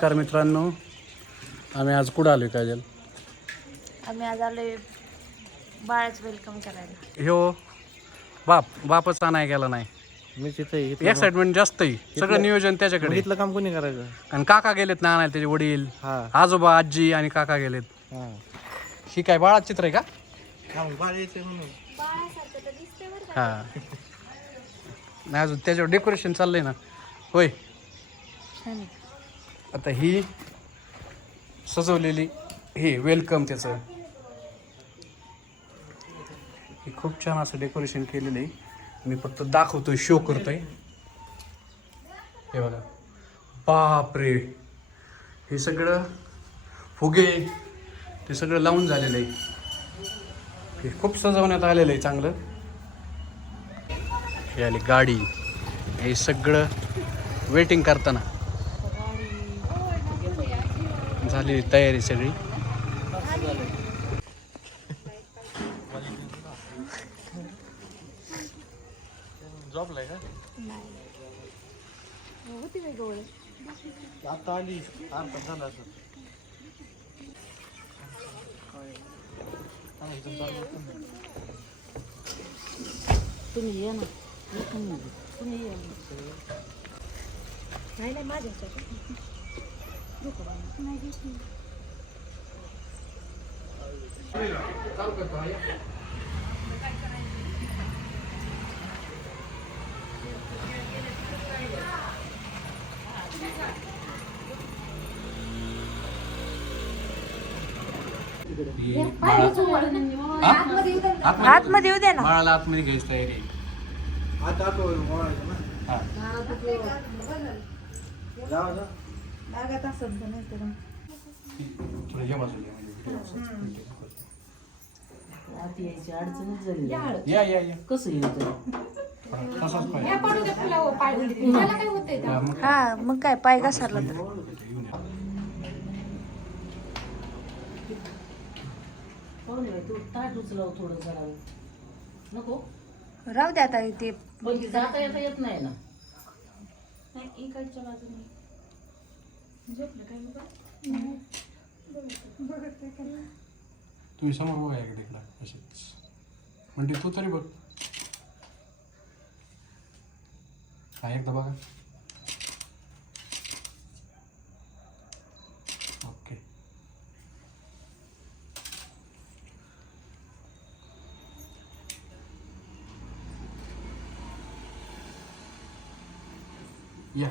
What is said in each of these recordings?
नमस्कार मित्रांनो. आम्ही आज कुठं आलोय काजल? आम्ही आज आलोय बाळच वेलकम करायला. ह्यो बाप बापच आणाय गेला नाही. मी तिथे इथलं एक्साइटमेंट जास्त आहे. सगळं नियोजन मग त्याच्याकडे इथलं काम कोणी करायचं? आणि काका गेलेत ना आणायला त्याचे वडील. हा. आजोबा आजी आणि काका गेलेत. हा. ही काय बाळात चित्र आहे का? हा, मग बाळ यायचं म्हणून हा. नाही अजून त्याच्यावर डेकोरेशन चाललंय ना. होय. आता ही सजवलेली हे वेलकम त्याचं. हे खूप छान असं डेकोरेशन केलेलं आहे. मी फक्त दाखवतोय शो करतोय. हे बघा. बापरे. हे सगळं फुगे ते सगळं लावून झालेलं आहे. हे खूप सजवण्यात आलेलं आहे चांगलं. हे आली गाडी. हे सगळं वेटिंग करताना. झाली तयारी सगळी. जॉबला का? आता आली. अर्धा झाला तुम्ही ये ना. तुम्ही ये. माझ्या आतमध्ये येऊ दे ना. बाळाला आतमध्ये घ्यायची तयारी आहे. आता ना बाजूला म्हणजे आत यायची अडचणच झाली या या या कसं येतं तसाच पाहिजे हा, मग हा मग काय? पाय घसरला तर. बाई, तू ताट उचलाव थोडं नको. राहू दे आता ते पण ती जाता येता येत नाही ना. इकडच्या बाजूने. तुम्ही समोर बघा इकडे तिकडं असेच म्हणजे तू तरी बघ. काय एकदा बघा. ओके. या.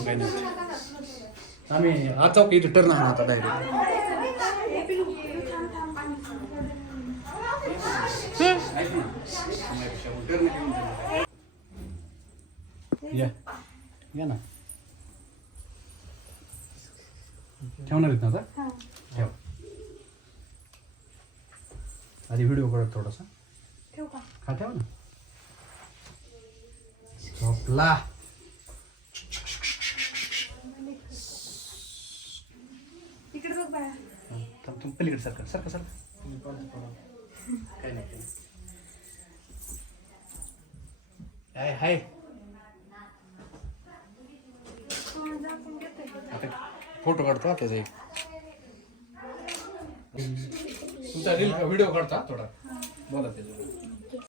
काय नाही आम्ही चौक इथं टर्न आणा आता डायरेक्ट या. या ना. ठेवणार आहेत ना आता? ठेव. आधी व्हिडिओ करत थोडासा. ठेवू का? हा ठेव ना. झोपला. इकडे बघ थांब तुम्ही पलीकडे सरका सरका सरका. काय नाही. हाय हाय. आता फोटो काढतो हा त्याचा एक. तुमचा रील व्हिडिओ काढता थोडा. बोला त्याच्यावर.